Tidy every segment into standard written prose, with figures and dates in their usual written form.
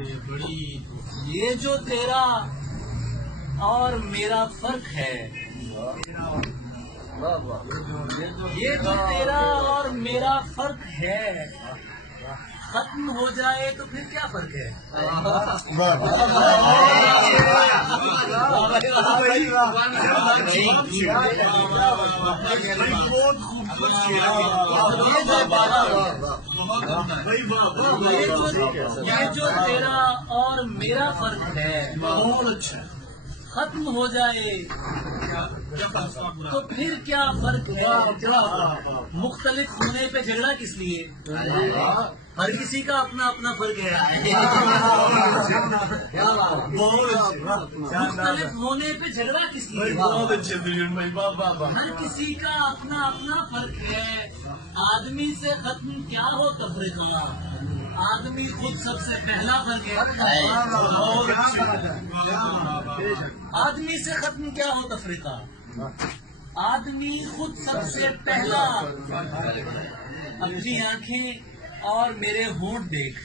یہ جو تیرا اور میرا فرق ہے، یہ جو تیرا اور میرا فرق ہے، ختم ہو جائے تو پھر کیا فرق ہے؟ یہ جو تیرا اور میرا فرق ہے ختم ہو جائے تو پھر کیا فرق ہے؟ مختلف ہونے پہ جھگڑا کس لیے؟ ہر کسی کا اپنا اپنا فرق ہے۔ مختلف ہونے پہ جھگڑا کس لیے؟ ہر کسی کا اپنا اپنا فرق ہے۔ آدمی سے ختم کیا ہو تفریقہ، آدمی خود سب سے پہلا فرق ہے۔ آدمی سے ختم کیا ہو تفریقہ، آدمی خود سب سے پہلا۔ اپنی آنکھیں اور میرے ہونٹ دیکھ،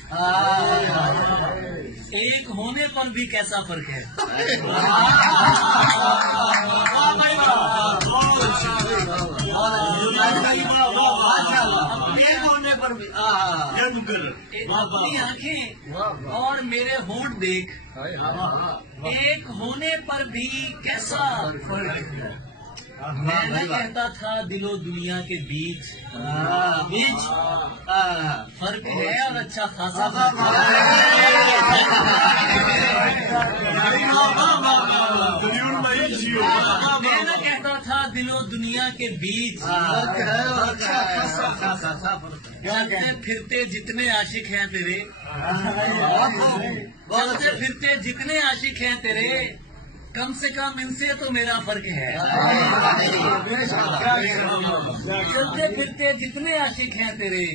ایک ہونے پر بھی کیسا فرق ہے۔ اپنی آنکھیں اور میرے ہونٹ دیکھ، ایک ہونے پر بھی کیسا فرق ہے۔ میں نہ کہتا تھا دل و دنیا کے بیچ فرق ہے اور اچھا خاصا فرق ہے۔ میں نہ کہتا تھا دل و دنیا کے بیچ فرق ہے اور اچھا خاصا چلتے پھرتے جتنے عاشق ہیں تیرے، چلتے پھرتے جتنے عاشق ہیں تیرے، کم سے کم ان سے تو میرا فرق ہے۔ چلتے پھرتے جتنے عاشق ہیں تیرے،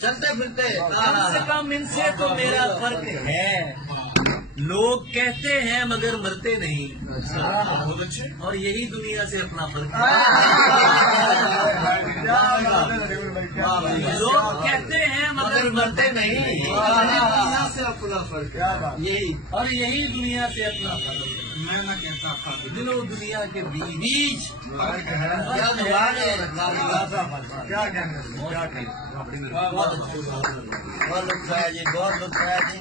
چلتے پھرتے کم سے کم ان سے تو میرا فرق ہے۔ لوگ کہتے ہیں مگر مرتے نہیں، اور یہی دنیا سے اپنا فرق ہے۔ لوگ کہتے ہیں مگر مرتے نہیں، سے اپنا فرق ہے، یہی اور یہی دنیا سے اپنا فرق ہے۔ میں نہ کہتا تھا دل و دنیا کے بیچ فرق ہے۔ بہت اچھا ہے جی، بہت اچھا ہے جی۔